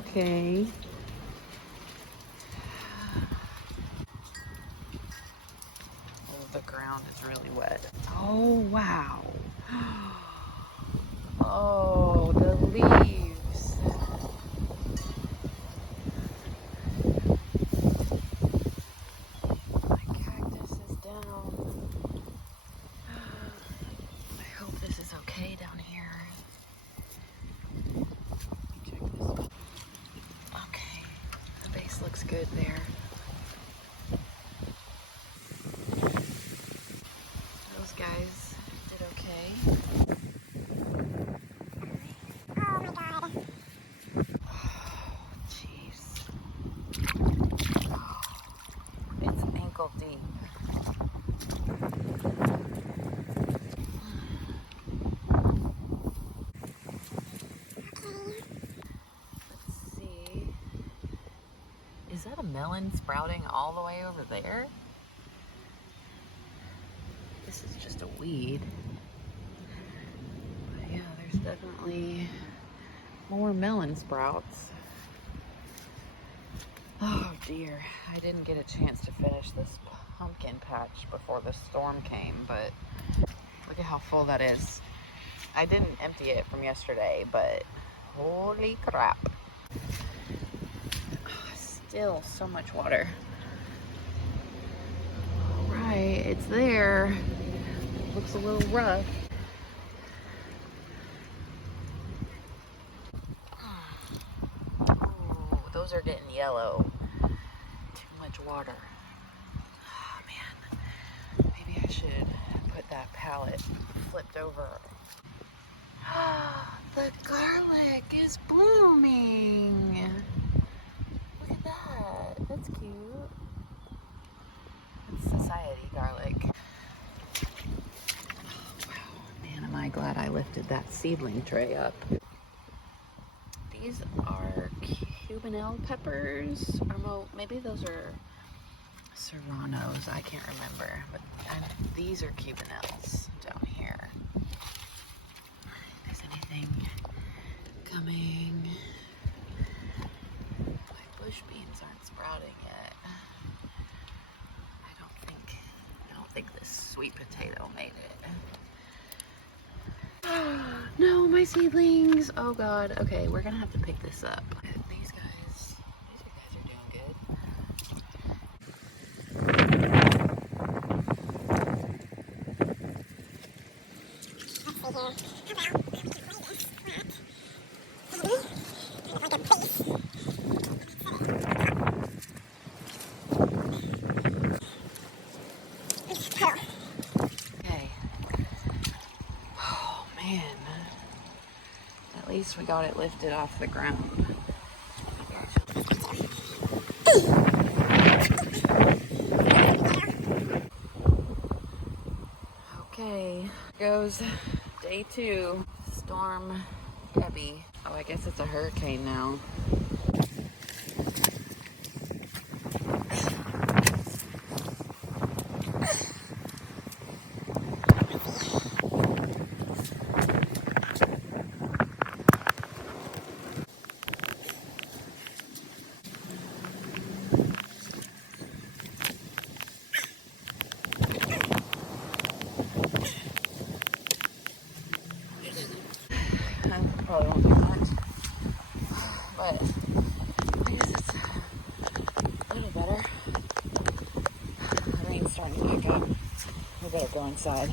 okay. Oh, the ground is really wet. Oh, wow. Oh, the leaves. My cactus is down. I hope this is okay down here. Check this one. Okay, the base looks good there. Those guys did okay. Oh my god. Jeez. It's ankle deep. Let's see. Is that a melon sprouting all the way over there? This is just a weed. But yeah, there's definitely more melon sprouts. Oh dear, I didn't get a chance to finish this pumpkin patch before the storm came, but look at how full that is. I didn't empty it from yesterday, but holy crap. Still so much water. All right, it's there. Looks a little rough. Ooh, those are getting yellow. Too much water. Oh man, maybe I should put that pallet flipped over. The garlic is blooming. Look at that. That's cute. It's society garlic. Wow, man, am I glad I lifted that seedling tray up. These are Cubanelle peppers, or maybe those are serranos. I can't remember, but these are Cubanelles down here. If there's anything coming. My bush beans aren't sprouting yet. I don't think this sweet potato made it. No, my seedlings. Oh God. Okay, we're gonna have to pick this up. These guys are doing good. Okay. Oh man. At least we got it lifted off the ground. Okay, goes day 2. Storm Debby. Oh, I guess it's a hurricane now. Probably won't do much, but I guess it's a little better. The rain's starting to pick up. We better go inside.